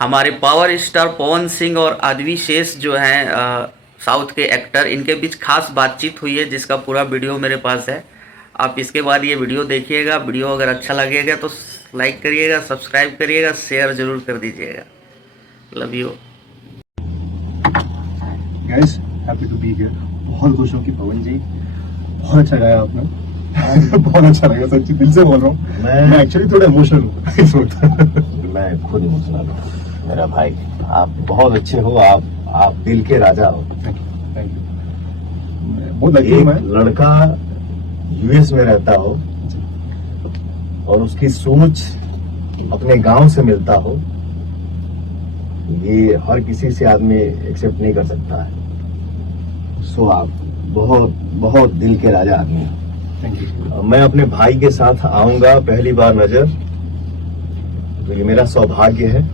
हमारे power star Pawan Singh और आदवी शेष जो हैं साउथ के एक्टर, इनके बीच खास बातचीत हुई है जिसका पूरा वीडियो मेरे पास है। आप इसके बाद ये वीडियो देखिएगा। वीडियो अगर अच्छा लगेगा तो लाइक करिएगा, सब्सक्राइब करिएगा, शेयर जरूर कर दीजिएगा। Love you guys, happy to be here. बहुत खुश हूँ कि पवन जी बहुत अच्छा गाया आपने। बहुत अच्छा लगा, सच्ची दिल से बोल रहा हूँ। मैं एक्चुअली थोड़ा इमोशनल हूँ इस वक्त। मैं खुद इमोशनल हूँ मेरा भाई। आप बहुत अच्छे हो, आप दिल के राजा हो। Thank you. बहुत लकी हूँ एक मैं। लड़का यूएस में रहता हो और उसकी सोच अपने गांव से मिलता हो, ये हर किसी से आदमी एक्सेप्ट नहीं कर सकता है। सो आप बहुत बहुत दिल के राजा आदमी हो। Thank you. मैं अपने भाई के साथ आऊंगा पहली बार नजर, तो ये मेरा सौभाग्य है।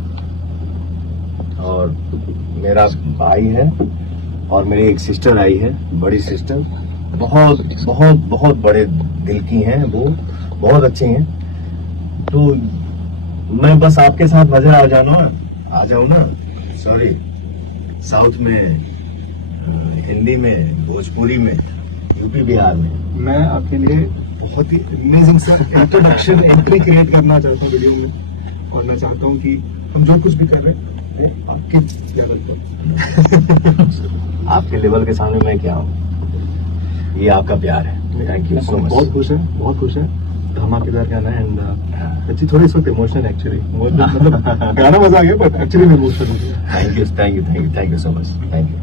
और मेरा भाई है और मेरी एक सिस्टर आई है, बड़ी सिस्टर। बहुत बहुत बहुत बड़े दिल की हैं वो, बहुत अच्छी हैं। तो मैं बस आपके साथ नजर आ जाऊं ना। सॉरी, साउथ में, हिंदी में, भोजपुरी में, यूपी बिहार में। मैं आपके लिए बहुत ही अमेजिंग सा इंट्रोडक्शन एंट्री क्रिएट करना चाहता हूँ वीडियो में। और मैं चाहता हूँ कि हम जो कुछ भी कर रहे हैं वो आपके लेवल पर। आपके लेवल के सामने मैं क्या हूँ? ये आपका प्यार है। Thank you so much. बहुत खुश है, बहुत खुश है। धमाकेदार गाना है। एंड बच्ची थोड़ी इस वक्त इमोशनल एक्चुअली, मतलब गाना मजा आ गया बट एक्चुअली इमोशनल हो गया। Thank you so much. Thank you.